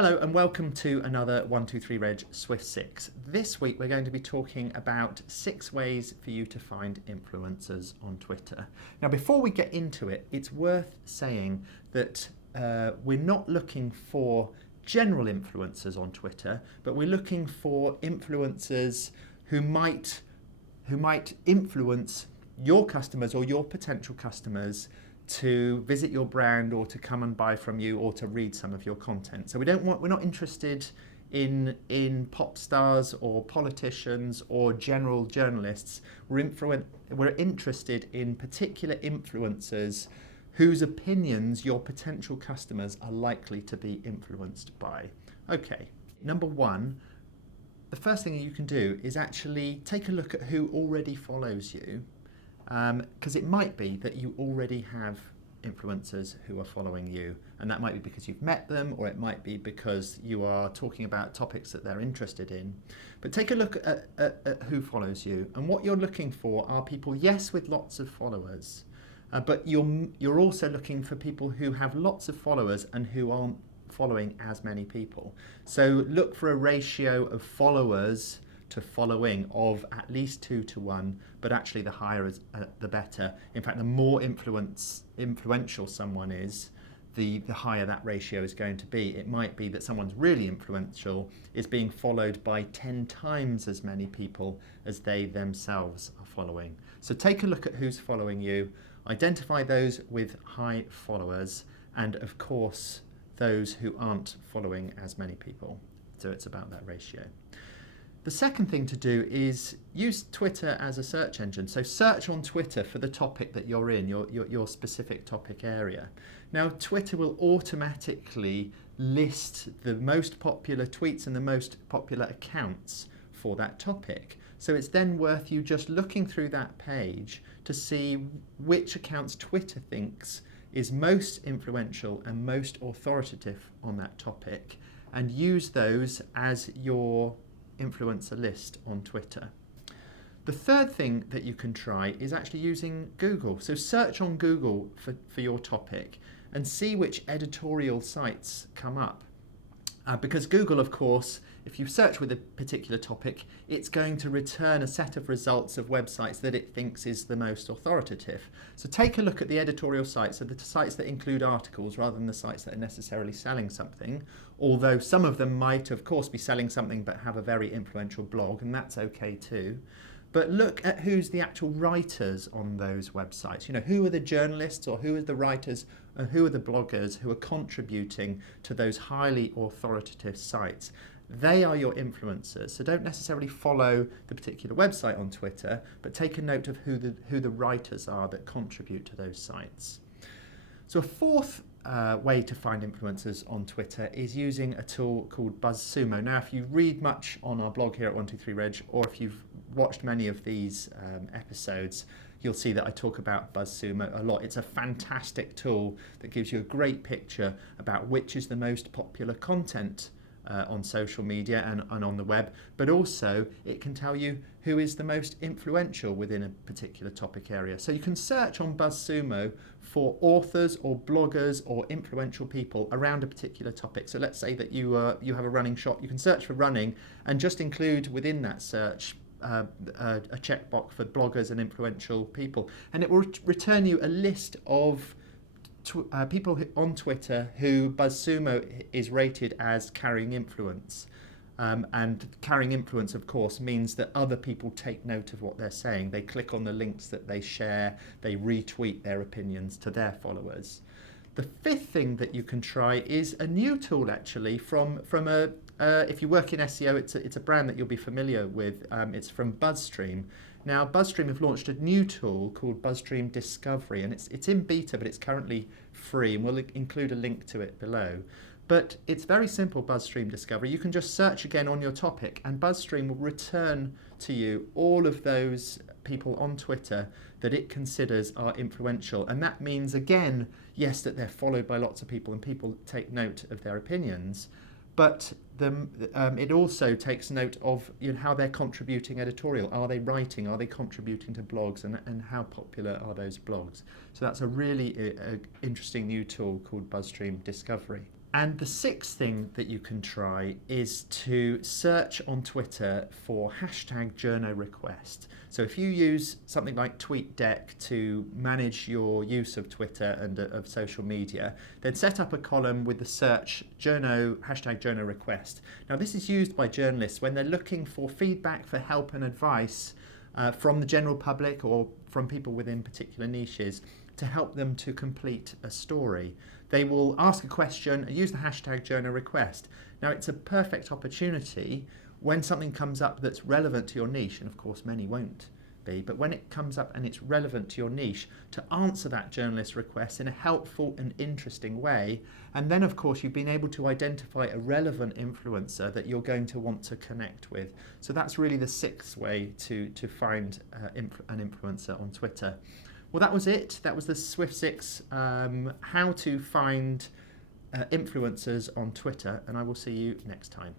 Hello and welcome to another 123 Reg Swift 6. This week we're going to be talking about 6 ways for you to find influencers on Twitter. Now before we get into it, it's worth saying that we're not looking for general influencers on Twitter, but we're looking for influencers who might influence your customers or your potential customers to visit your brand or to come and buy from you or to read some of your content. So we're not interested in pop stars or politicians or general journalists. We're interested in particular influencers whose opinions your potential customers are likely to be influenced by. Okay, number one, the first thing you can do is actually take a look at who already follows you. Because it might be that you already have influencers who are following you, and that might be because you've met them, or it might be because you are talking about topics that they're interested in. But take a look at who follows you, and what you're looking for are people, yes, with lots of followers, but you're also looking for people who have lots of followers and who aren't following as many people. So look for a ratio of followers to following of at least 2 to 1, but actually the higher is the better. In fact, the more influential someone is, the higher that ratio is going to be. It might be that someone's really influential is being followed by 10 times as many people as they themselves are following. So take a look at who's following you, identify those with high followers, and of course those who aren't following as many people. So it's about that ratio. The second thing to do is use Twitter as a search engine. So search on Twitter for the topic that you're in, your specific topic area. Now Twitter will automatically list the most popular tweets and the most popular accounts for that topic. So it's then worth you just looking through that page to see which accounts Twitter thinks is most influential and most authoritative on that topic, and use those as your influencer list on Twitter. The third thing that you can try is actually using Google. So search on Google for your topic and see which editorial sites come up. Because Google, of course, if you search with a particular topic, it's going to return a set of results of websites that it thinks is the most authoritative. So take a look at the editorial sites, so the sites that include articles rather than the sites that are necessarily selling something, although some of them might, of course, be selling something but have a very influential blog, and that's okay too. But look at who's the actual writers on those websites. You know, who are the journalists or who are the writers and who are the bloggers who are contributing to those highly authoritative sites. They are your influencers. So don't necessarily follow the particular website on Twitter, but take a note of who the writers are that contribute to those sites. So a fourth way to find influencers on Twitter is using a tool called Buzzsumo. Now, if you read much on our blog here at 123 Reg, or if you've watched many of these episodes, you'll see that I talk about Buzzsumo a lot. It's a fantastic tool that gives you a great picture about which is the most popular content on social media and on the web, but also it can tell you who is the most influential within a particular topic area. So you can search on Buzzsumo for authors or bloggers or influential people around a particular topic. So let's say that you have a running shop. You can search for running and just include within that search a checkbox for bloggers and influential people, and it will return you a list of people on Twitter who Buzzsumo is rated as carrying influence. And carrying influence, of course, means that other people take note of what they're saying. They click on the links that they share, they retweet their opinions to their followers. The fifth thing that you can try is a new tool, actually, from a if you work in SEO, it's a brand that you'll be familiar with. It's from Buzzstream. Now, Buzzstream have launched a new tool called Buzzstream Discovery, and it's in beta, but it's currently free, and we'll include a link to it below. But it's very simple, Buzzstream Discovery. You can just search again on your topic, and Buzzstream will return to you all of those people on Twitter that it considers are influential. And that means, again, yes, that they're followed by lots of people and people take note of their opinions, but it also takes note of how they're contributing editorial. Are they writing? Are they contributing to blogs? And how popular are those blogs? So that's a really interesting new tool called Buzzstream Discovery. And the sixth thing that you can try is to search on Twitter for hashtag journo request. So if you use something like TweetDeck to manage your use of Twitter and of social media, then set up a column with the search hashtag journo request. Now this is used by journalists when they're looking for feedback, for help and advice from the general public or from people within particular niches to help them to complete a story. They will ask a question and use the hashtag journo request. Now it's a perfect opportunity when something comes up that's relevant to your niche, and of course many won't be, but when it comes up and it's relevant to your niche, to answer that journalist request in a helpful and interesting way. And then of course you've been able to identify a relevant influencer that you're going to want to connect with. So that's really the sixth way to find an influencer on Twitter. Well, that was it. That was the Swift 6 how to find influencers on Twitter, and I will see you next time.